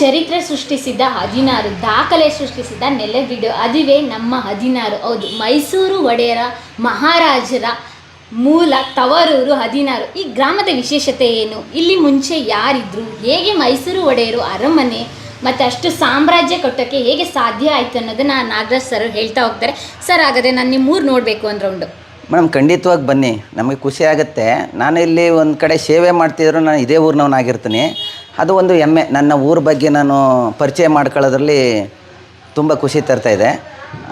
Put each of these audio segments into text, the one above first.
ಚರಿತ್ರೆ ಸೃಷ್ಟಿಸಿದ 16 ದಾಖಲೆ ಸೃಷ್ಟಿಸಿದ ನೆಲೆಗಿಡು ಅದುವೇ ನಮ್ಮ 16. ಹೌದು, ಮೈಸೂರು ಒಡೆಯರ ಮಹಾರಾಜರ ಮೂಲ ತವರೂರು 16. ಈ ಗ್ರಾಮದ ವಿಶೇಷತೆ ಏನು, ಇಲ್ಲಿ ಮುಂಚೆ ಯಾರಿದ್ರು, ಹೇಗೆ ಮೈಸೂರು ಒಡೆಯರು ಅರಮನೆ ಮತ್ತು ಅಷ್ಟು ಸಾಮ್ರಾಜ್ಯ ಕಟ್ಟೋಕ್ಕೆ ಹೇಗೆ ಸಾಧ್ಯ ಆಯಿತು ಅನ್ನೋದನ್ನು ನಾಗರಾಜ್ ಸರ್ ಹೇಳ್ತಾ ಹೋಗ್ತಾರೆ. ಸರ್, ಹಾಗಾದರೆ ನಾನು ನಿಮ್ಮೂರು ನೋಡಬೇಕು ಒಂದು ರೌಂಡು. ಮೇಡಮ್, ಖಂಡಿತವಾಗಿ ಬನ್ನಿ, ನಮಗೆ ಖುಷಿ ಆಗುತ್ತೆ. ನಾನು ಇಲ್ಲಿ ಒಂದು ಕಡೆ ಸೇವೆ ಮಾಡ್ತಿದ್ರು, ನಾನು ಇದೇ ಊರಿನವನಾಗಿರ್ತೀನಿ. ಅದು ಒಂದು ಹೆಮ್ಮೆ. ನನ್ನ ಊರ ಬಗ್ಗೆ ನಾನು ಪರಿಚಯ ಮಾಡ್ಕೊಳ್ಳೋದ್ರಲ್ಲಿ ತುಂಬ ಖುಷಿ ತರ್ತಾಯಿದೆ.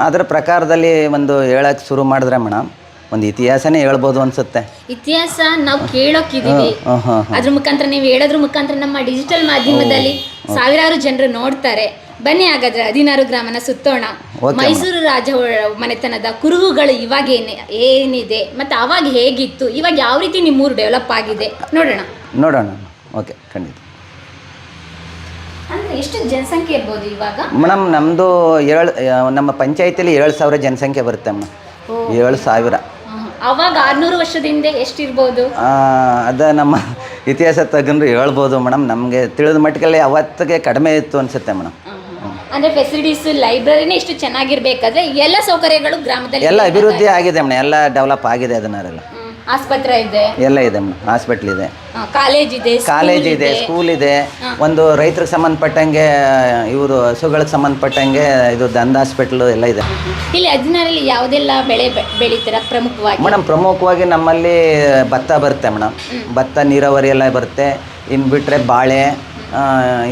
ಅದರ ಪ್ರಕಾರದಲ್ಲಿ ಒಂದು ಹೇಳೋಕ್ಕೆ ಶುರು ಮಾಡಿದ್ರೆ ಮೇಡಮ್, ಒಂದು ಇತಿಹಾಸನೇ ಹೇಳ್ಬೋದು ಅನಿಸುತ್ತೆ. ಇತಿಹಾಸ ನಾವು ಕೇಳೋಕ್ಕಿದ್ದೀವಿ, ಅದ್ರ ಮುಖಾಂತರ ನೀವು ಹೇಳೋದ್ರ ಮುಖಾಂತರ ನಮ್ಮ ಡಿಜಿಟಲ್ ಮಾಧ್ಯಮದಲ್ಲಿ ಸಾವಿರಾರು ಜನರು ನೋಡ್ತಾರೆ. ಬನ್ನಿ ಹಾಗಾದ್ರೆ 16 ಗ್ರಾಮನ ಸುತ್ತೋಣ. ಮೈಸೂರು ರಾಜ ಮನೆತನದ ಕುರುಹುಗಳು ಇವಾಗ ಏನಿದೆ ಮತ್ತು ಅವಾಗ ಹೇಗಿತ್ತು, ಇವಾಗ ಯಾವ ರೀತಿ ನಿಮ್ಮೂರು ಡೆವಲಪ್ ಆಗಿದೆ ನೋಡೋಣ. ಓಕೆ, ಖಂಡಿತ. ಅಂದರೆ ಎಷ್ಟು ಜನಸಂಖ್ಯೆ ಇರ್ಬೋದು ಇವಾಗ ಮೇಡಮ್? ನಮ್ಮದು ನಮ್ಮ ಪಂಚಾಯತಿಯಲ್ಲಿ 7,000 ಜನಸಂಖ್ಯೆ ಬರುತ್ತೆ ಮೇಡಮ್. 7,000. ಅವಾಗ 600 ವರ್ಷದಿಂದ ಎಷ್ಟಿರ್ಬೋದು? ಅದು ನಮ್ಮ ಇತಿಹಾಸ ತಗೊಂಡ್ರು ಹೇಳ್ಬೋದು ಮೇಡಮ್. ನಮಗೆ ತಿಳಿದ ಮಟ್ಟಿಗೆ ಅವತ್ತಿಗೆ ಕಡಿಮೆ ಇತ್ತು ಅನಿಸುತ್ತೆ ಮೇಡಮ್. ಅಂದರೆ ಫೆಸಿಲಿಟೀಸ್, ಲೈಬ್ರರಿನೇ ಇಷ್ಟು ಚೆನ್ನಾಗಿರ್ಬೇಕಾದ್ರೆ ಎಲ್ಲ ಸೌಕರ್ಯಗಳು ಗ್ರಾಮದಲ್ಲಿ ಎಲ್ಲ ಅಭಿವೃದ್ಧಿ ಆಗಿದೆ ಮೇಡಮ್, ಎಲ್ಲ ಡೆವಲಪ್ ಆಗಿದೆ. ಅದನ್ನೆಲ್ಲ ಆಸ್ಪತ್ರೆ ಇದೆ, ಎಲ್ಲ ಇದೆ ಮೇಡಮ್, ಹಾಸ್ಪಿಟ್ಲ್ ಇದೆ, ಕಾಲೇಜ್ ಇದೆ, ಸ್ಕೂಲ್ ಇದೆ. ಒಂದು ರೈತರಿಗೆ ಸಂಬಂಧಪಟ್ಟಂಗೆ, ಇವರು ಹಸುಗಳಿಗೆ ಸಂಬಂಧಪಟ್ಟಂಗೆ ಇದು ದಂದ ಹಾಸ್ಪಿಟ್ಲು ಎಲ್ಲ ಇದೆ. ಇಲ್ಲಿ 16ರಲ್ಲಿ ಯಾವುದೆಲ್ಲ ಬೆಳೆ ಬೆಳೀತೀರಾ ಪ್ರಮುಖವಾಗಿ? ಮೇಡಮ್, ಪ್ರಮುಖವಾಗಿ ನಮ್ಮಲ್ಲಿ ಭತ್ತ ಬರುತ್ತೆ ಮೇಡಮ್. ಭತ್ತ ನೀರಾವರಿ ಎಲ್ಲ ಬರುತ್ತೆ. ಇನ್ನು ಬಿಟ್ಟರೆ ಬಾಳೆ,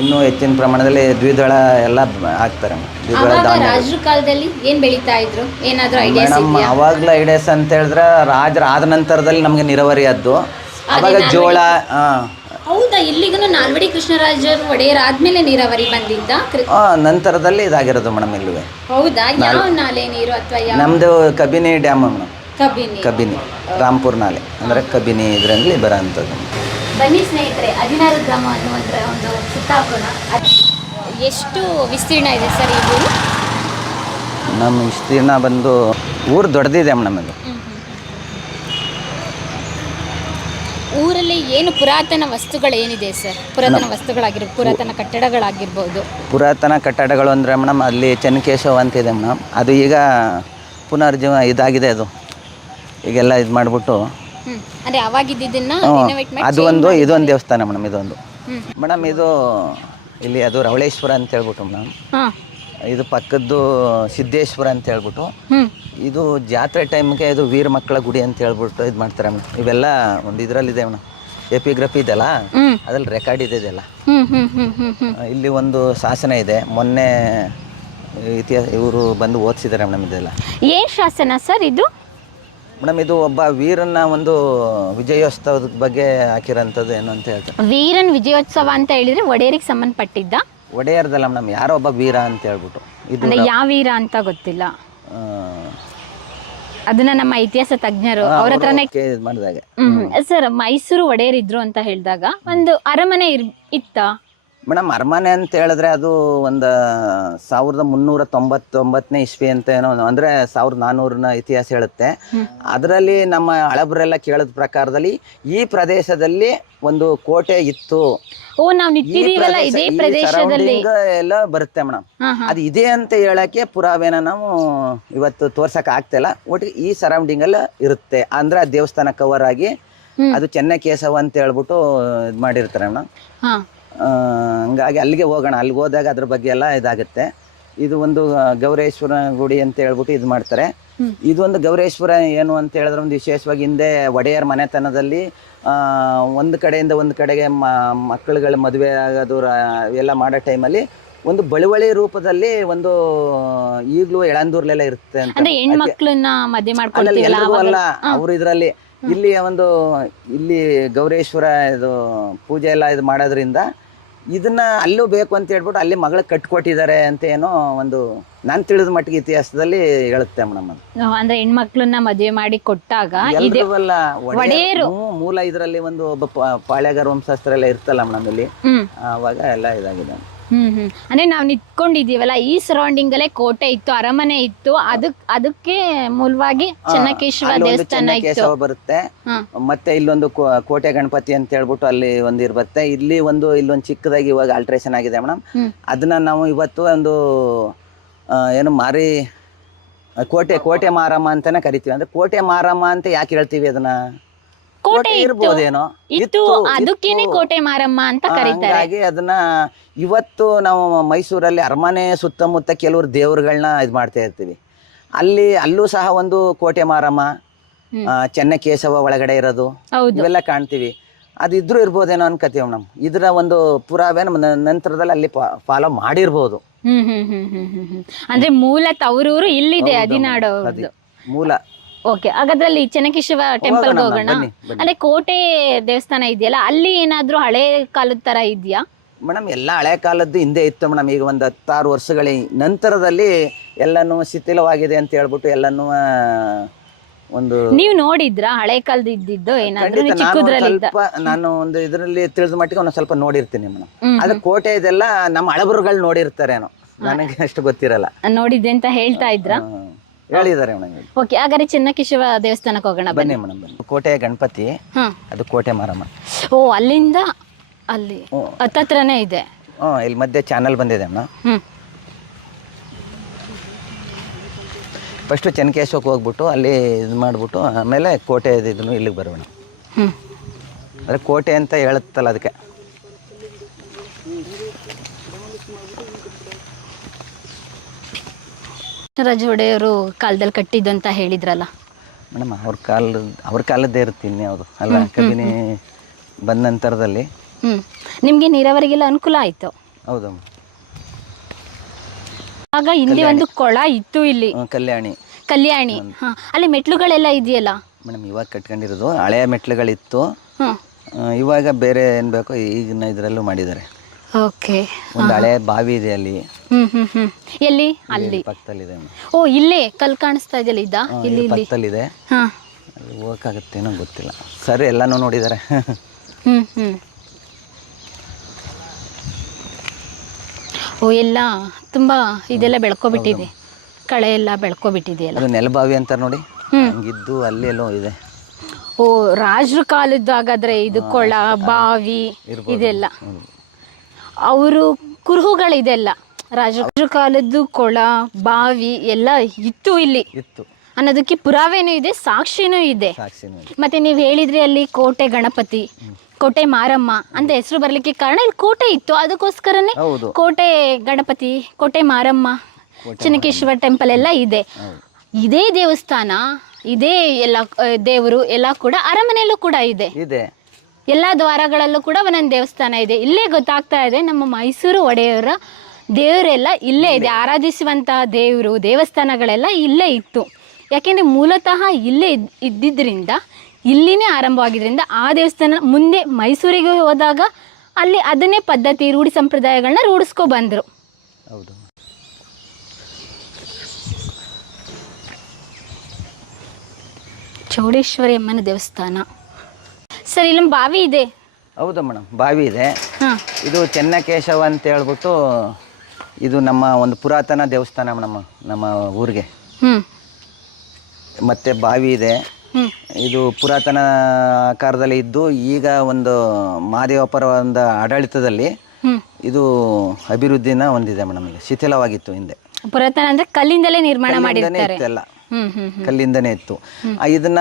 ಇನ್ನೂ ಹೆಚ್ಚಿನ ಪ್ರಮಾಣದಲ್ಲಿ ದ್ವಿದಳ ಎಲ್ಲ ಹಾಕ್ತಾರೆ. ದ್ವಿದಳ ಧಾನ್ಯ. ರಾಜರ ಕಾಲದಲ್ಲಿ ಏನು ಬೆಳೀತಾ ಇದ್ರು, ಏನಾದರೂ ಐಡಿಯಾಸ್ ಮೇಡಮ್? ಅವಾಗಲೂ ಐಡಿಯಾಸ್ ಅಂತ ಹೇಳಿದ್ರೆ ರಾಜರ ಆದ ನಂತರದಲ್ಲಿ ನಮಗೆ ನೀರಾವರಿ ಆದ್ದು. ಅವಾಗ ಜೋಳ. ಹೌದಾ? ಇಲ್ಲಿಗೂ ನಾಲ್ವಡಿ ಕೃಷ್ಣರಾಜರು ಒಡೆಯರ್ ಆದ್ಮೇಲೆ ನೀರಾವರಿ ಬಂದಿದ್ದ? ನಂತರದಲ್ಲಿ ಇದಾಗಿರೋದು ಮೇಡಮ್. ಇಲ್ಲವೇ. ಹೌದಾ? ಯಾವ ನಾಲೆ ನೀರು ಅಥವಾ ಯಾವ? ನಮ್ಮದು ಕಬಿನಿ ಡ್ಯಾಮ್ ಮೇಡಮ್. ಕಬಿನಿ ರಾಂಪುರ್ ನಾಲೆ ಅಂದರೆ ಕಬಿನಿ ಇದರಲ್ಲಿ ಬರೋ ಅಂಥದ್ದು. ಬನ್ನಿ ಸ್ನೇಹಿತರೆ, 16 ಗ್ರಾಮ ಅನ್ನುವಂಥ ಒಂದು ಸುತ್ತ ಹಾಕೋಣ. ಎಷ್ಟು ವಿಸ್ತೀರ್ಣ ಇದೆ ಸರ್ ಈ ಊರು? ನಮ್ಮ ವಿಸ್ತೀರ್ಣ ಬಂದು ಊರು ದೊಡ್ಡದಿದೆ ಮೇಡಮ್. ಅದು ಊರಲ್ಲಿ ಏನು ಪುರಾತನ ವಸ್ತುಗಳೇನಿದೆ ಸರ್? ಪುರಾತನ ವಸ್ತುಗಳಾಗಿರ್ಬೋದು, ಪುರಾತನ ಕಟ್ಟಡಗಳಾಗಿರ್ಬೋದು. ಪುರಾತನ ಕಟ್ಟಡಗಳು ಅಂದರೆ ಮೇಡಮ್, ಅಲ್ಲಿ ಚೆನ್ನಕೇಶವ ಅಂತ ಇದೆ ಮೇಡಮ್. ಅದು ಈಗ ಪುನರ್ಜೀವ ಇದಾಗಿದೆ. ಅದು ಈಗೆಲ್ಲ ಇದು ಮಾಡಿಬಿಟ್ಟು ಅಂದರೆ ಅವಾಗಿದ್ದನ್ನ ಅದು ಒಂದು ಇದೊಂದು ದೇವಸ್ಥಾನ ಮೇಡಮ್. ಇದೊಂದು ಮೇಡಮ್, ಇದು ಇಲ್ಲಿ ಅದು ರವಳೇಶ್ವರ ಅಂತ ಹೇಳ್ಬಿಟ್ಟು ಮೇಡಮ್. ಇದು ಪಕ್ಕದ್ದು ಸಿದ್ದೇಶ್ವರ ಅಂತ ಹೇಳ್ಬಿಟ್ಟು, ಇದು ಜಾತ್ರೆ ಟೈಮ್ಗೆ ಇದು ವೀರ ಮಕ್ಕಳ ಗುಡಿ ಅಂತ ಹೇಳ್ಬಿಟ್ಟು ಇದು ಮಾಡ್ತಾರೆ ಮೇಡಮ್. ಇವೆಲ್ಲ ಒಂದು ಇದರಲ್ಲಿದೆ ಮೇಡಮ್, ಎಪಿಗ್ರಫಿ ಇದೆಲ್ಲ ಅದ್ರಲ್ಲಿ ರೆಕಾರ್ಡ್ ಇದೆ ಇದೆಲ್ಲ. ಇಲ್ಲಿ ಒಂದು ಶಾಸನ ಇದೆ, ಮೊನ್ನೆ ಇತಿಹಾಸ ಇವರು ಬಂದು ಓದಿಸಿದ್ದಾರೆ ಮೇಡಮ್. ಇದೆಲ್ಲ ಏನು ಶಾಸನ ಸರ್ ಇದು? ಮೇಡಮ್, ಇದು ಒಬ್ಬ ವೀರನ ಒಂದು ವಿಜಯೋತ್ಸವದ ಬಗ್ಗೆ ಹಾಕಿರೋಂಥದ್ದು ಏನು ಅಂತ ಹೇಳ್ತಾರೆ. ವೀರನ್ ವಿಜಯೋತ್ಸವ ಅಂತ ಹೇಳಿದ್ರೆ ಒಡೆಯರಿಗೆ ಸಂಬಂಧಪಟ್ಟಿದ್ದ? ಒಡೆಯರ್ದಲ್ಲ ಮೇಡಮ್, ಯಾರೋ ಒಬ್ಬ ವೀರ ಅಂತ ಹೇಳ್ಬಿಟ್ಟು. ಇದು ಯಾವ ವೀರ ಅಂತ ಗೊತ್ತಿಲ್ಲ, ಅದನ್ನ ನಮ್ಮ ಇತಿಹಾಸ ತಜ್ಞರು ಅವ್ರ ಹತ್ರನೇ ಮಾಡಿದಾಗ. ಸರ್, ಮೈಸೂರು ಒಡೆಯರಿದ್ರು ಅಂತ ಹೇಳಿದಾಗ ಒಂದು ಅರಮನೆ ಇತ್ತ ಮೇಡಮ್? ಅರಮನೆ ಅಂತ ಹೇಳಿದ್ರೆ ಅದು ಒಂದು 1399ನೇ ಇಸ್ವಿ ಅಂತ ಏನೋ, ಅಂದರೆ 1400ನ ಇತಿಹಾಸ ಹೇಳುತ್ತೆ. ಅದರಲ್ಲಿ ನಮ್ಮ ಹಳಬರೆಲ್ಲ ಕೇಳಿದ ಪ್ರಕಾರದಲ್ಲಿ ಈ ಪ್ರದೇಶದಲ್ಲಿ ಒಂದು ಕೋಟೆ ಇತ್ತು. ನಾವು ನಿಂತಿದ್ದೀವಲ್ಲ ಇದೇ ಪ್ರದೇಶದಲ್ಲಿ ಎಲ್ಲ ಬರುತ್ತೆ ಮೇಡಮ್. ಅದು ಇದೆ ಅಂತ ಹೇಳಕ್ಕೆ ಪುರಾವೆನ ನಾವು ಇವತ್ತು ತೋರ್ಸಕ್ ಆಗ್ತಿಲ್ಲ. ಒಟ್ಟಿಗೆ ಈ ಸರೌಂಡಿಂಗ್ ಎಲ್ಲ ಇರುತ್ತೆ. ಅಂದ್ರೆ ಆ ದೇವಸ್ಥಾನ ಕವರ್ ಆಗಿ ಅದು ಚೆನ್ನಕೇಶವ ಅಂತ ಹೇಳ್ಬಿಟ್ಟು ಇದು ಮಾಡಿರ್ತಾರೆ ಮೇಡಮ್. ಹಂಗಾಗಿ ಅಲ್ಲಿಗೆ ಹೋಗೋಣ. ಅಲ್ಲಿಗೆ ಹೋದಾಗ ಅದ್ರ ಬಗ್ಗೆ ಎಲ್ಲ ಇದಾಗುತ್ತೆ. ಇದು ಒಂದು ಗೌರೇಶ್ವರ ಗುಡಿ ಅಂತ ಹೇಳ್ಬಿಟ್ಟು ಇದು ಮಾಡ್ತಾರೆ. ಇದೊಂದು ಗೌರೇಶ್ವರ ಏನು ಅಂತ ಹೇಳಿದ್ರೆ, ಒಂದು ವಿಶೇಷವಾಗಿ ಹಿಂದೆ ಒಡೆಯರ್ ಮನೆತನದಲ್ಲಿ ಒಂದು ಕಡೆಯಿಂದ ಒಂದು ಕಡೆಗೆ ಮಕ್ಕಳುಗಳ ಮದುವೆ ಆಗೋದು ಎಲ್ಲ ಮಾಡೋ ಟೈಮಲ್ಲಿ ಒಂದು ಬಳುವಳಿ ರೂಪದಲ್ಲಿ ಒಂದು ಈಗಲೂ ಎಳಂದೂರ್ಲೆಲ್ಲ ಇರುತ್ತೆ ಅಂತ. ಅಲ್ಲ, ಅವ್ರು ಇದರಲ್ಲಿ ಇಲ್ಲಿ ಒಂದು ಇಲ್ಲಿ ಗೌರೇಶ್ವರ ಇದು ಪೂಜೆ ಎಲ್ಲ ಇದು ಮಾಡೋದ್ರಿಂದ ಇದನ್ನ ಅಲ್ಲೂ ಬೇಕು ಅಂತ ಹೇಳ್ಬಿಟ್ಟು ಅಲ್ಲಿ ಮಗಳು ಕಟ್ಕೊಟ್ಟಿದ್ದಾರೆ ಅಂತ ಏನೋ ಒಂದು ನಾನು ತಿಳಿದ ಮಟ್ಟಿಗೆ ಇತಿಹಾಸದಲ್ಲಿ ಹೇಳುತ್ತೆ ಮೇಡಮ್. ಅದು ಅಂದ್ರೆ ಹೆಣ್ಮಕ್ಳನ್ನ ಮದುವೆ ಮಾಡಿ ಕೊಟ್ಟಾಗ ಮೂಲ ಇದರಲ್ಲಿ ಒಂದು ಒಬ್ಬ ಪಾಳ್ಯಗಾರ ವಂಶಸ್ತ್ರ ಎಲ್ಲ ಇರ್ತಲ್ಲ ಮೇಡಮ್ ಇಲ್ಲಿ, ಆವಾಗ ಎಲ್ಲ ಇದಾಗಿದೆ. ಅಂದ್ರೆ ನಾವು ನಿಂತ್ಕೊಂಡಿದೀವಲ್ಲ ಈ ಸರೌಂಡಿಂಗ್ ಅಲ್ಲೇ ಕೋಟೆ ಇತ್ತು, ಅರಮನೆ ಇತ್ತು, ಅದಕ್ಕೆ ಮೂಲವಾಗಿ ಚೆನ್ನಕೇಶವ ದೇವಸ್ಥಾನ ಇತ್ತು. ಚೆನ್ನಕೇಶವ ಬರುತ್ತೆ. ಮತ್ತೆ ಇಲ್ಲೊಂದು ಕೋಟೆ ಗಣಪತಿ ಅಂತ ಹೇಳ್ಬಿಟ್ಟು ಅಲ್ಲಿ ಒಂದು ಇರುತ್ತೆ. ಇಲ್ಲೊಂದು ಚಿಕ್ಕದಾಗಿ ಇವಾಗ ಆಲ್ಟ್ರೇಷನ್ ಆಗಿದೆ ಮೇಡಮ್. ಅದನ್ನ ನಾವು ಇವತ್ತು ಒಂದು ಏನು ಮಾರಿ ಕೋಟೆ ಮಾರಮ್ಮ ಅಂತಾನೆ ಕರಿತೀವಿ. ಅಂದ್ರೆ ಕೋಟೆ ಮಾರಮ್ಮ ಅಂತ ಯಾಕೆ ಹೇಳ್ತೀವಿ ಅದನ್ನ? ಕೋಟೆ ಇರ್ಬೋದೇನೋ, ಇತ್ತು, ಅದಕ್ಕೇನೆ ಕೋಟೆ ಮಾರಮ್ಮ ಅಂತ ಕರೀತಾರೆ. ಹಾಗಾಗಿ ಅದನ್ನ ಇವತ್ತು ನಾವು ಮೈಸೂರಲ್ಲಿ ಅರಮನೆ ಸುತ್ತಮುತ್ತ ಕೆಲವರು ದೇವರುಗಳನ್ನ ಇದು ಮಾಡ್ತಾ ಇರ್ತೀವಿ. ಅಲ್ಲೂ ಸಹ ಒಂದು ಕೋಟೆ ಮಾರಮ್ಮ, ಚೆನ್ನಕೇಶವ ಒಳಗಡೆ ಇರೋದು ಇವೆಲ್ಲ ಕಾಣ್ತೀವಿ. ಅದಿದ್ರು ಇರ್ಬೋದೇನೋ ಅನ್ಕೋತೀವಿ ಮೇಡಮ್. ಇದರ ಒಂದು ಪುರಾವೆ ನಮ್ಮ ನಂತರದಲ್ಲಿ ಅಲ್ಲಿ ಫಾಲೋ ಮಾಡಿರ್ಬೋದು. ಅಂದ್ರೆ ಮೂಲ ತವರೂರು ಇಲ್ಲಿದೆ ಹದಿನಾಡು ಮೂಲ. ಓಕೆ, ಹಾಗಾದ್ರೆ ಚೆನ್ನಕೇಶವ ಟೆಂಪಲ್ ಹೋಗೋಣ. ಅಂದ್ರೆ ಕೋಟೆ ದೇವಸ್ಥಾನ ಇದೆಯಲ್ಲ, ಅಲ್ಲಿ ಏನಾದ್ರೂ ಹಳೆ ಕಾಲದ ತರ ಇದೆಯಾ ಮೇಡಮ್? ಎಲ್ಲ ಹಳೆ ಕಾಲದ್ದು ಹಿಂದೆ ಇತ್ತು ಮೇಡಮ್. ಈಗ ಒಂದು 10-6 ವರ್ಷಗಳ ನಂತರದಲ್ಲಿ ಎಲ್ಲಾನು ಶಿಥಿಲವಾಗಿದೆ ಅಂತ ಹೇಳ್ಬಿಟ್ಟು ಎಲ್ಲಾನು ಒಂದು. ನೀವು ನೋಡಿದ್ರಾ ಹಳೆ ಕಾಲದ ಇದ್ದಿದ್ದು ಏನಾದ್ರು? ನಾನು ಒಂದು ಇದರಲ್ಲಿ ತಿಳಿದ ಮಟ್ಟಿಗೆ ಒಂದ್ ಸ್ವಲ್ಪ ನೋಡಿರ್ತೀನಿ ಮೇಡಮ್. ಆದ್ರೆ ಕೋಟೆ ಇದೆಲ್ಲ ನಮ್ಮ ಹಳಬರುಗಳು ನೋಡಿರ್ತಾರೇನೋ, ನನಗೆ ಅಷ್ಟು ಗೊತ್ತಿರಲ್ಲ. ನೋಡಿದ್ದೆ ಅಂತ ಹೇಳ್ತಾ ಇದ್ರಾ? ಹೇಳಿದ್ದಾರೆ ಮೇಡಮ್. ಓಕೆ, ಹಾಗಾದ್ರೆ ಚೆನ್ನಕೇಶವ ದೇವಸ್ಥಾನಕ್ಕೆ ಹೋಗೋಣ ಬನ್ನಿ ಮೇಡಮ್. ಕೋಟೆ ಗಣಪತಿ, ಅದು ಕೋಟೆ ಮಾರಮ್ಮ. ಓ, ಅಲ್ಲಿಂದ ಅಲ್ಲಿ ಹತ್ತತ್ರನೇ ಇದೆ. ಇಲ್ಲಿ ಮಧ್ಯೆ ಚಾನಲ್ ಬಂದಿದೆ ಮೇಡಮ್. ಫಸ್ಟು ಚೆನ್ನಕೇಶವಕ್ಕೆ ಹೋಗ್ಬಿಟ್ಟು ಅಲ್ಲಿ ಇದು ಮಾಡಿಬಿಟ್ಟು ಆಮೇಲೆ ಕೋಟೆ ಇದನ್ನು ಇಲ್ಲಿಗೆ ಬರೋಣ. ಅಂದರೆ ಕೋಟೆ ಅಂತ ಹೇಳುತ್ತಲ್ಲ ಅದಕ್ಕೆ. ರಾಜ ಒಡೆಯವರು ಕಾಲದಲ್ಲಿ ಕಟ್ಟಿದ್ದು ಅಂತ ಹೇಳಿದ್ರಲ್ಲ ಮೇಡಮ್. ಅವ್ರ ಕಾಲದ್ದೇ ಇರುತ್ತೆ ಇನ್ಯಾವುದು ಅಲ್ಲ. ಕಬಿನಿ ಬಂದ ನಂತರದಲ್ಲಿ ನಿಮಗೆ ನೀರಾವರಿಗೆಲ್ಲ ಅನುಕೂಲ ಆಯಿತು. ಹೌದು. ಆಗ ಹಿಂದೆ ಒಂದು ಕೊಳ ಇತ್ತು ಇಲ್ಲಿ, ಕಲ್ಯಾಣಿ. ಅಲ್ಲಿ ಮೆಟ್ಲುಗಳೆಲ್ಲ ಇದೆಯಲ್ಲ ಮೇಡಮ್. ಇವಾಗ ಕಟ್ಕೊಂಡಿರೋದು ಹಳೆಯ ಮೆಟ್ಲುಗಳಿತ್ತು. ಇವಾಗ ಬೇರೆ ಏನು ಬೇಕೋ ಈಗಿನ ಇದರಲ್ಲೂ ಮಾಡಿದ್ದಾರೆ. ಓಕೆ. ಒಂದು ಹಳೆ ಬಾವಿ ಇದೆ ಅಲ್ಲಿ. ಎಲ್ಲಿ? ಅಲ್ಲಿ ಪಕ್ಕದಲ್ಲಿದೆ. ಓ, ಇಲ್ಲೇ ಕಲ್ ಕಾಣಿಸ್ತಾ ಇದೆಯಲ್ಲ, ಇದಾ? ಇಲ್ಲಿ ಪಕ್ಕದಲ್ಲಿದೆ. ಹೋಗಕ್ಕಾಗತ್ತೇನೋ ಗೊತ್ತಿಲ್ಲ. ಸರಿ, ಎಲ್ಲಾನು ನೋಡಿದ್ದಾರೆ. ಓ, ಎಲ್ಲ ತುಂಬಾ ಇದೆಲ್ಲ ಬೆಳ್ಕೊಬಿಟ್ಟಿದೆ, ಕಳೆ ಎಲ್ಲ ಬೆಳ್ಕೊಬಿಟ್ಟಿದೆಯಲ್ಲ. ಅದು ನೆಲಬಾವಿ ಅಂತ ನೋಡಿ, ಹಂಗಿದ್ದು ಅಲ್ಲಿ ಎಲ್ಲೋ ಇದೆ. ಓ, ರಾಜರ ಕಾಲದ್ದು ಹಾಗಾದ್ರೆ ಇದು ಕೊಳ ಬಾವಿ ಇದೆಲ್ಲ. ಅವರು ಕುರುಹುಗಳಿದೆಲ್ಲ ರಾಜರ ಕಾಲದ್ದು ಕೊಳ ಬಾವಿ ಎಲ್ಲ ಇತ್ತು ಇಲ್ಲಿ ಅನ್ನೋದಕ್ಕೆ ಪುರಾವೆನೂ ಇದೆ, ಸಾಕ್ಷಿನೂ ಇದೆ. ಮತ್ತೆ ನೀವು ಹೇಳಿದ್ರಿ ಅಲ್ಲಿ ಕೋಟೆ ಗಣಪತಿ, ಕೋಟೆ ಮಾರಮ್ಮ ಅಂತ ಹೆಸರು ಬರ್ಲಿಕ್ಕೆ ಕಾರಣ ಇಲ್ಲಿ ಕೋಟೆ ಇತ್ತು, ಅದಕ್ಕೋಸ್ಕರನೇ ಕೋಟೆ ಗಣಪತಿ, ಕೋಟೆ ಮಾರಮ್ಮ, ಚೆನ್ನಕೇಶವ ಟೆಂಪಲ್ ಎಲ್ಲ ಇದೆ. ಇದೇ ದೇವಸ್ಥಾನ, ಇದೇ ಎಲ್ಲ ದೇವರು ಎಲ್ಲ ಕೂಡ ಅರಮನೆಯಲ್ಲೂ ಕೂಡ ಇದೆ. ಎಲ್ಲ ದ್ವಾರಗಳಲ್ಲೂ ಕೂಡ ಒಂದೊಂದು ದೇವಸ್ಥಾನ ಇದೆ. ಇಲ್ಲೇ ಗೊತ್ತಾಗ್ತಾ ಇದೆ ನಮ್ಮ ಮೈಸೂರು ಒಡೆಯವರ ದೇವರೆಲ್ಲ ಇಲ್ಲೇ ಇದೆ. ಆರಾಧಿಸುವಂತಹ ದೇವರು ದೇವಸ್ಥಾನಗಳೆಲ್ಲ ಇಲ್ಲೇ ಇತ್ತು. ಯಾಕೆಂದರೆ ಮೂಲತಃ ಇಲ್ಲೇ ಇದ್ದಿದ್ದರಿಂದ, ಇಲ್ಲಿನೇ ಆರಂಭವಾಗಿದ್ದರಿಂದ ಆ ದೇವಸ್ಥಾನ ಮುಂದೆ ಮೈಸೂರಿಗೆ ಹೋದಾಗ ಅಲ್ಲಿ ಅದನ್ನೇ ಪದ್ಧತಿ ರೂಢಿ ಸಂಪ್ರದಾಯಗಳನ್ನ ರೂಢಿಸ್ಕೊ ಬಂದರು. ಹೌದು. ಚೌಡೇಶ್ವರಿ ಅಮ್ಮನ ದೇವಸ್ಥಾನ. ಸರ್, ಇಲ್ಲೊಂದು ಬಾವಿ ಇದೆ. ಹೌದು ಮೇಡಮ್, ಬಾವಿ ಇದೆ. ಇದು ಚೆನ್ನಕೇಶವ ಅಂತ ಹೇಳ್ಬಿಟ್ಟು ಇದು ನಮ್ಮ ಒಂದು ಪುರಾತನ ದೇವಸ್ಥಾನ ಮೇಡಮ್, ನಮ್ಮ ಊರಿಗೆ. ಮತ್ತೆ ಬಾವಿ ಇದೆ. ಇದು ಪುರಾತನ ಆಕಾರದಲ್ಲಿ ಇದ್ದು ಈಗ ಒಂದು ಮಹಾದೇವಪುರ ಒಂದು ಆಡಳಿತದಲ್ಲಿ ಇದು ಅಭಿವೃದ್ಧಿನ ಹೊಂದಿದೆ ಮೇಡಮ್. ಈಗ ಶಿಥಿಲವಾಗಿತ್ತು ಹಿಂದೆ. ಪುರಾತನ ಅಂದ್ರೆ ಕಲ್ಲಿಂದಲೇ ನಿರ್ಮಾಣ ಮಾಡಿರ್ತಾರೆ. ಕಲ್ಲಿಂದನೇ ಇತ್ತು. ಇದನ್ನ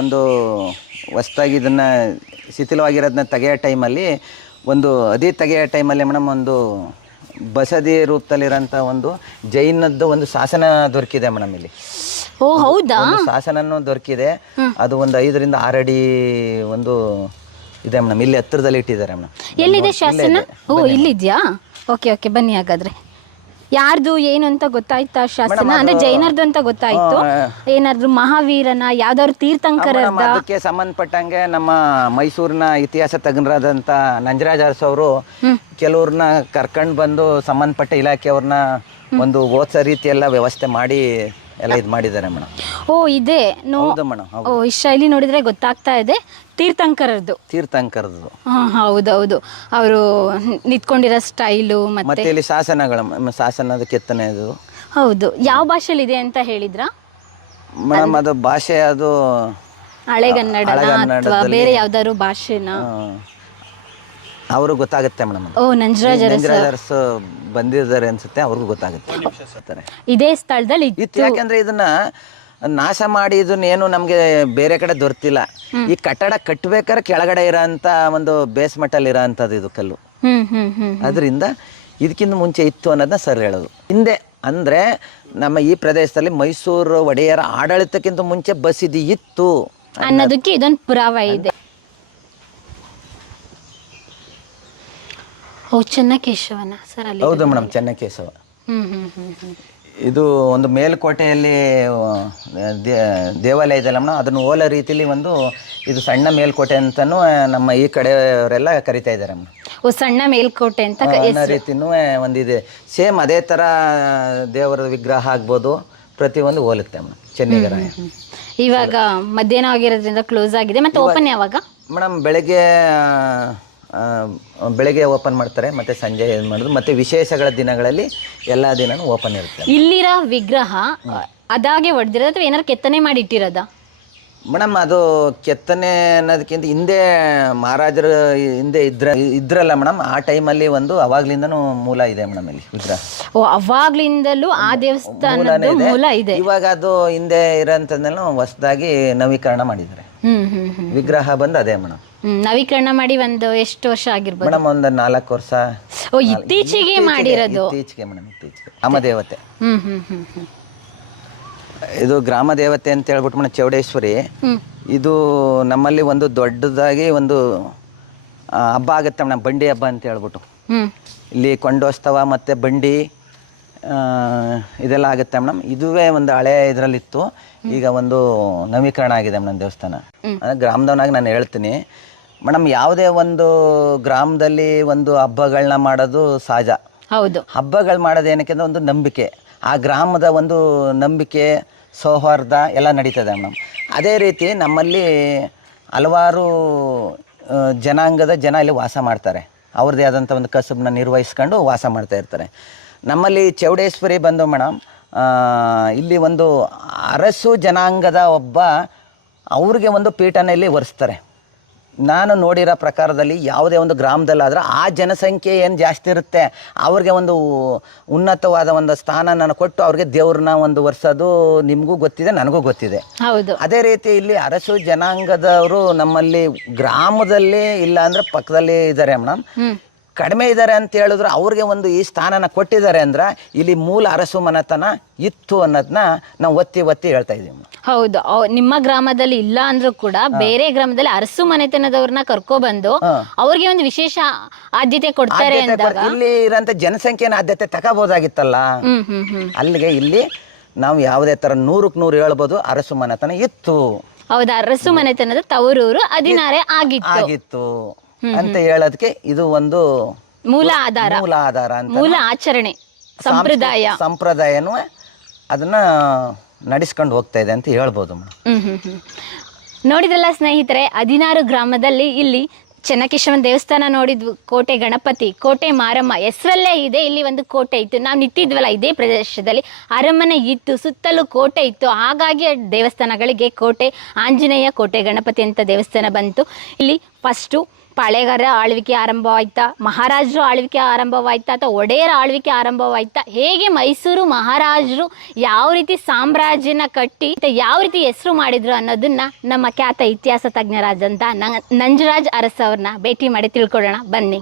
ಒಂದು ಹೊಸದಾಗಿ ಇದನ್ನ ಶಿಥಿಲವಾಗಿರೋದನ್ನ ತೆಗೆಯೋ ಟೈಮಲ್ಲಿ ತೆಗೆಯೋ ಟೈಮಲ್ಲಿ ಮೇಡಮ್ ಒಂದು ಬಸದಿ ರೂಪದಲ್ಲಿರೋಂಥ ಒಂದು ಜೈನದ್ದು ಒಂದು ಶಾಸನ ದೊರಕಿದೆ ಮೇಡಮ್ ಇಲ್ಲಿ. ಓ, ಹೌದಾ? ಶಾಸನನೂ ದೊರಕಿದೆ. ಅದು ಒಂದು 5 ರಿಂದ 6 ಅಡಿ ಒಂದು ಇದೆ ಮೇಡಮ್. ಇಲ್ಲಿ ಹತ್ತಿರದಲ್ಲಿ ಇಟ್ಟಿದ್ದಾರೆ ಮೇಡಮ್. ಎಲ್ಲಿದೆ ಶಾಸನ? ಓ, ಇಲ್ಲಿದ್ಯಾ? ಓಕೆ ಓಕೆ, ಬನ್ನಿ. ಹಾಗಾದ್ರೆ ಯಾರ್ದು ಏನು ಅಂತ ಗೊತ್ತಾಯ್ತಾ ಶಾಸನ? ಅಂದ್ರೆ ಜೈನರ್ದು ಅಂತ ಗೊತ್ತಾಯ್ತು. ಏನಾದ್ರು ಮಹಾವೀರನ ಯಾವ್ದಾದ್ರು ತೀರ್ಥಂಕರದ ಅದಕ್ಕೆ ಸಂಬಂಧಪಟ್ಟಂಗೆ ನಮ್ಮ ಮೈಸೂರಿನ ಇತಿಹಾಸ ತಜ್ಞರಾದಂತ ನಂಜರಾಜ್ ಅರಸು ಅವರು ಕೆಲವ್ರನ್ನ ಕರ್ಕೊಂಡು ಬಂದು ಸಂಬಂಧಪಟ್ಟ ಇಲಾಖೆಯವ್ರನ್ನ ಒಂದು ಓದ್ಸೋ ರೀತಿ ಎಲ್ಲ ವ್ಯವಸ್ಥೆ ಮಾಡಿ ಎಲ್ಲ ಇದು ಮಾಡಿದ್ದಾರೆ ಮೇಡಮ್. ಓ ಇದೆ ಹೌದು ಮೇಡಮ್. ಓ ಈ ಶೈಲಿ ನೋಡಿದ್ರೆ ಗೊತ್ತಾಗ್ತಾ ಇದೆ ತೀರ್ಥಂಕರದ್ದು. ತೀರ್ಥಂಕರದ್ದು. ಹೌದೌದು, ಅವರು ನಿಂತ್ಕೊಂಡಿರೋ ಸ್ಟೈಲು ಮತ್ತೆ ಇಲ್ಲಿ ಶಾಸನದ ಕೆತ್ತನೆ ಅದು. ಹೌದು, ಯಾವ ಭಾಷೆಯಲ್ಲಿ ಇದೆ ಅಂತ ಹೇಳಿದ್ರಾ ಮೇಡಮ್? ಅದು ಭಾಷೆ ಅದು ಹಳೆಗನ್ನಡ ಅಥವಾ ಬೇರೆ ಯಾವ್ದಾದ್ರು ಭಾಷೆನಾ? ಅವ್ರಿಗೆ ಗೊತ್ತಾಗುತ್ತೆ ಮೇಡಮ್. ಓ ನಂಜರಾಜ್ ಅರಸು ಬಂದಿದ್ದಾರೆ ಅನ್ಸುತ್ತೆ, ಅವ್ರಿಗೂ ಗೊತ್ತಾಗುತ್ತೆ. ಇದೇ ಸ್ಥಳದಲ್ಲಿ ಇತ್ತು. ಯಾಕಂದ್ರೆ ಇದನ್ನ ನಾಶ ಮಾಡಿ ಇದನ್ನ ಏನು ನಮ್ಗೆ ಬೇರೆ ಕಡೆ ದೊರೆತಿಲ್ಲ. ಈ ಕಟ್ಟಡ ಕಟ್ಟಬೇಕಾದ್ರೆ ಕೆಳಗಡೆ ಇರೋಂಥ ಒಂದು ಬೇಸ್ಮೆಂಟಲ್ಲಿ ಇರೋ ಅಂಥದ್ದು ಇದು ಕಲ್ಲು. ಅದರಿಂದ ಇದಕ್ಕಿಂತ ಮುಂಚೆ ಇತ್ತು ಅನ್ನೋದನ್ನ ಸರ್ ಹೇಳೋದು. ಹಿಂದೆ ಅಂದರೆ ನಮ್ಮ ಈ ಪ್ರದೇಶದಲ್ಲಿ ಮೈಸೂರು ಒಡೆಯರ ಆಡಳಿತಕ್ಕಿಂತ ಮುಂಚೆ ಬಸಿದಿ ಇತ್ತು ಅನ್ನೋದಕ್ಕೆ ಇದೊಂದು ಪುರಾವೆ ಇದೆ. ಓ ಚೆನ್ನಕೇಶವನ ಸರ್ ಅಲ್ಲಿ? ಹೌದು ಮೇಡಮ್, ಚೆನ್ನಕೇಶವ. ಇದು ಒಂದು ಮೇಲ್ಕೋಟೆಯಲ್ಲಿ ದೇವಾಲಯ ಇದೆಯಲ್ಲ ಮೇಡಮ್, ಅದನ್ನು ಹೋಲೋ ರೀತಿಯಲ್ಲಿ ಒಂದು ಇದು ಸಣ್ಣ ಮೇಲ್ಕೋಟೆ ಅಂತಲೂ ನಮ್ಮ ಈ ಕಡೆಯವರೆಲ್ಲ ಕರಿತಾ ಇದ್ದಾರೆ ಮೇಡಮ್. ಓ ಸಣ್ಣ ಮೇಲ್ಕೋಟೆ ಅಂತ ಅನ್ನೋ ರೀತಿನೂ ಒಂದಿದೆ. ಸೇಮ್ ಅದೇ ಥರ ದೇವರ ವಿಗ್ರಹ ಆಗ್ಬೋದು, ಪ್ರತಿಯೊಂದು ಹೋಲುತ್ತೆ ಮೇಡಮ್ ಚೆನ್ನಿಗರಾಯ. ಇವಾಗ ಮಧ್ಯಾಹ್ನ ಆಗಿರೋದ್ರಿಂದ ಕ್ಲೋಸ್ ಆಗಿದೆ. ಮತ್ತೆ ಓಪನ್ ಯಾವಾಗ ಮೇಡಮ್? ಬೆಳಗ್ಗೆ ಓಪನ್ ಮಾಡ್ತಾರೆ, ಮತ್ತೆ ಸಂಜೆ ಏನು ಮಾಡೋದು, ಮತ್ತೆ ವಿಶೇಷಗಳ ದಿನಗಳಲ್ಲಿ ಎಲ್ಲ ದಿನನೂ ಓಪನ್ ಇರುತ್ತೆ. ಇಲ್ಲಿರೋ ವಿಗ್ರಹ ಅದಾಗೆ ಹೊಡೆದಿರೋದು ಅಥವಾ ಏನಾರು ಕೆತ್ತನೆ ಮಾಡಿ ಇಟ್ಟಿರೋದ ಮೇಡಮ್? ಅದು ಕೆತ್ತನೆ ಅನ್ನೋದಕ್ಕಿಂತ ಹಿಂದೆ ಮಹಾರಾಜರು ಹಿಂದೆ ಇದ್ರಲ್ಲ ಮೇಡಮ್, ಆ ಟೈಮಲ್ಲಿ ಒಂದು ಅವಾಗ್ಲಿಂದನೂ ಮೂಲ ಇದೆ ಮೇಡಮ್ ಇಲ್ಲಿ ವಿಗ್ರಹ. ಓ ಅವಾಗ್ಲಿಂದಲೂ ಆ ದೇವಸ್ಥಾನದ ಮೂಲ ಇದೆ. ಇವಾಗ ಅದು ಹಿಂದೆ ಇರೋಂಥದ್ದನ್ನು ಹೊಸದಾಗಿ ನವೀಕರಣ ಮಾಡಿದ್ದಾರೆ. ವಿಗ್ರಹ ಬಂದು ಅದೇ ಮೇಡಮ್. ನವೀಕರಣ ಮಾಡಿ ಒಂದು ಎಷ್ಟು ವರ್ಷ ಆಗಿರ್ಬೋದು ಮೇಡಮ್? ಒಂದು 4 ವರ್ಷ. ಓ ಇತ್ತೀಚೆಗೆ ಮಾಡಿರೋದು? ಇತ್ತೀಚೆಗೆ ಮೇಡಮ್, ಇತ್ತೀಚೆಗೆ. ಗ್ರಾಮ ದೇವತೆ. ಇದು ಗ್ರಾಮ ದೇವತೆ ಅಂತ ಹೇಳ್ಬಿಟ್ಟು ಮೇಡಮ್ ಚೌಡೇಶ್ವರಿ. ಇದು ನಮ್ಮಲ್ಲಿ ಒಂದು ದೊಡ್ಡದಾಗಿ ಒಂದು ಹಬ್ಬ ಆಗುತ್ತೆ ಮೇಡಮ್, ಬಂಡಿ ಹಬ್ಬ ಅಂತ ಹೇಳ್ಬಿಟ್ಟು. ಇಲ್ಲಿ ಕೊಂಡೋತ್ಸವ ಮತ್ತು ಬಂಡಿ ಇದೆಲ್ಲ ಆಗುತ್ತೆ ಮೇಡಮ್. ಇದುವೇ ಒಂದು ಹಳೆ ಇದರಲ್ಲಿತ್ತು, ಈಗ ಒಂದು ನವೀಕರಣ ಆಗಿದೆ ಮೇಡಮ್ ದೇವಸ್ಥಾನ. ಗ್ರಾಮದವನಾಗಿ ನಾನು ಹೇಳ್ತೀನಿ ಮೇಡಮ್, ಯಾವುದೇ ಒಂದು ಗ್ರಾಮದಲ್ಲಿ ಒಂದು ಹಬ್ಬಗಳನ್ನ ಮಾಡೋದು ಸಹಜ. ಹೌದು, ಹಬ್ಬಗಳು ಮಾಡೋದು ಏನಕ್ಕೆ ಅಂದರೆ ಒಂದು ನಂಬಿಕೆ. ಆ ಗ್ರಾಮದ ಒಂದು ನಂಬಿಕೆ, ಸೌಹಾರ್ದ ಎಲ್ಲ ನಡೀತದೆ ಮೇಡಮ್. ಅದೇ ರೀತಿ ನಮ್ಮಲ್ಲಿ ಹಲವಾರು ಜನಾಂಗದ ಜನ ಇಲ್ಲಿ ವಾಸ ಮಾಡ್ತಾರೆ. ಅವ್ರದ್ದೇ ಆದಂಥ ಒಂದು ಕಸುಬನ್ನ ನಿರ್ವಹಿಸ್ಕೊಂಡು ವಾಸ ಮಾಡ್ತಾ ಇರ್ತಾರೆ. ನಮ್ಮಲ್ಲಿ ಚೌಡೇಶ್ವರಿ ಬಂದು ಮೇಡಮ್, ಇಲ್ಲಿ ಒಂದು ಅರಸು ಜನಾಂಗದ ಒಬ್ಬ ಅವ್ರಿಗೆ ಒಂದು ಪೀಠನ ಇಲ್ಲಿ ಒರೆಸ್ತಾರೆ. ನಾನು ನೋಡಿರೋ ಪ್ರಕಾರದಲ್ಲಿ ಯಾವುದೇ ಒಂದು ಗ್ರಾಮದಲ್ಲಾದ್ರೆ ಆ ಜನಸಂಖ್ಯೆ ಏನು ಜಾಸ್ತಿ ಇರುತ್ತೆ ಅವ್ರಿಗೆ ಒಂದು ಉನ್ನತವಾದ ಒಂದು ಸ್ಥಾನನ ಕೊಟ್ಟು ಅವ್ರಿಗೆ ದೇವ್ರನ್ನ ಒಂದು ಒರೆಸೋದು ನಿಮಗೂ ಗೊತ್ತಿದೆ, ನನಗೂ ಗೊತ್ತಿದೆ. ಹೌದು. ಅದೇ ರೀತಿ ಇಲ್ಲಿ ಅರಸು ಜನಾಂಗದವರು ನಮ್ಮಲ್ಲಿ ಗ್ರಾಮದಲ್ಲಿ ಇಲ್ಲ ಅಂದ್ರೆ ಪಕ್ಕದಲ್ಲಿ ಇದ್ದಾರೆ ಮೇಡಮ್. ಕಡಿಮೆ ಇದ್ದಾರೆ ಅಂತ ಹೇಳಿದ್ರು ಅವ್ರಿಗೆ ಒಂದು ಈ ಸ್ಥಾನನ ಕೊಟ್ಟಿದ್ದಾರೆ ಅಂದ್ರೆ ಇಲ್ಲಿ ಮೂಲ ಅರಸು ಮನೆತನ ಇತ್ತು ಅನ್ನೋದನ್ನ ನಾವು ಒತ್ತಿ ಹೇಳ್ತಾ ಇದ್ದೀವಿ. ಹೌದು, ನಿಮ್ಮ ಗ್ರಾಮದಲ್ಲಿ ಇಲ್ಲ ಅಂದ್ರೂ ಕೂಡ ಬೇರೆ ಗ್ರಾಮದಲ್ಲಿ ಅರಸು ಮನೆತನದವ್ರನ್ನ ಕರ್ಕೊಬಂದು ಅವ್ರಿಗೆ ಒಂದು ವಿಶೇಷ ಆದ್ಯತೆ ಕೊಡ್ತಾರೆ ಅಂದಾಗ ಇಲ್ಲಿ ಇರೋಂಥ ಜನಸಂಖ್ಯೆನ ಆದ್ಯತೆ ತಗೋಬಹುದಾಗಿತ್ತಲ್ಲ. ಅಲ್ಲಿಗೆ ಇಲ್ಲಿ ನಾವು ಯಾವುದೇ ತರ 100ಕ್ಕೆ 100 ಹೇಳ್ಬೋದು, ಅರಸು ಮನೆತನ ಇತ್ತು. ಹೌದಾ, ಅರಸು ಮನೆತನದ ತವರೂರು ಹದಿನಾರೇ ಆಗಿತ್ತು ಅಂತ ಹೇಳೋದಕ್ಕೆ ಇದು ಒಂದು ಮೂಲ ಆಧಾರ ಅಂತ, ಮೂಲ ಆಚರಣೆ ಸಂಪ್ರದಾಯನೂ ಅದನ್ನ ನಡೆಸ್ಕೊಂಡು ಹೋಗ್ತಾ ಇದೆ ಅಂತ ಹೇಳ್ಬೋದು. ನೋಡಿದ್ರಲ್ಲ ಸ್ನೇಹಿತರೆ, 16 ಗ್ರಾಮದಲ್ಲಿ ಇಲ್ಲಿ ಚೆನ್ನಕೇಶವನ ದೇವಸ್ಥಾನ ನೋಡಿದ್ವು, ಕೋಟೆ ಗಣಪತಿ, ಕೋಟೆ ಮಾರಮ್ಮ, ಹೆಸರಲ್ಲೇ ಇದೆ. ಇಲ್ಲಿ ಒಂದು ಕೋಟೆ ಇತ್ತು, ನಾವು ನಿಂತಿದ್ವಲ್ಲ ಇದೇ ಪ್ರದೇಶದಲ್ಲಿ ಅರಮನೆ ಇತ್ತು, ಸುತ್ತಲೂ ಕೋಟೆ ಇತ್ತು. ಹಾಗಾಗಿ ದೇವಸ್ಥಾನಗಳಿಗೆ ಕೋಟೆ ಆಂಜನೇಯ, ಕೋಟೆ ಗಣಪತಿ ಅಂತ ದೇವಸ್ಥಾನ ಬಂತು. ಇಲ್ಲಿ ಫಸ್ಟು ಪಾಳೆಗಾರರ ಆಳ್ವಿಕೆ ಆರಂಭವಾಯ್ತಾ, ಮಹಾರಾಜರು ಆಳ್ವಿಕೆ ಆರಂಭವಾಯ್ತಾ, ಅಥವಾ ಒಡೆಯರ ಆಳ್ವಿಕೆ ಆರಂಭವಾಯ್ತಾ, ಹೇಗೆ ಮೈಸೂರು ಮಹಾರಾಜರು ಯಾವ ರೀತಿ ಸಾಮ್ರಾಜ್ಯನ ಕಟ್ಟಿ ಯಾವ ರೀತಿ ಹೆಸರು ಮಾಡಿದ್ರು ಅನ್ನೋದನ್ನ ನಮ್ಮ ಖ್ಯಾತ ಇತಿಹಾಸ ತಜ್ಞರಾದಂಥ ನಂಜರಾಜ್ ಅರಸ್ ಅವ್ರನ್ನ ಭೇಟಿ ಮಾಡಿ ತಿಳ್ಕೊಳ್ಳೋಣ ಬನ್ನಿ.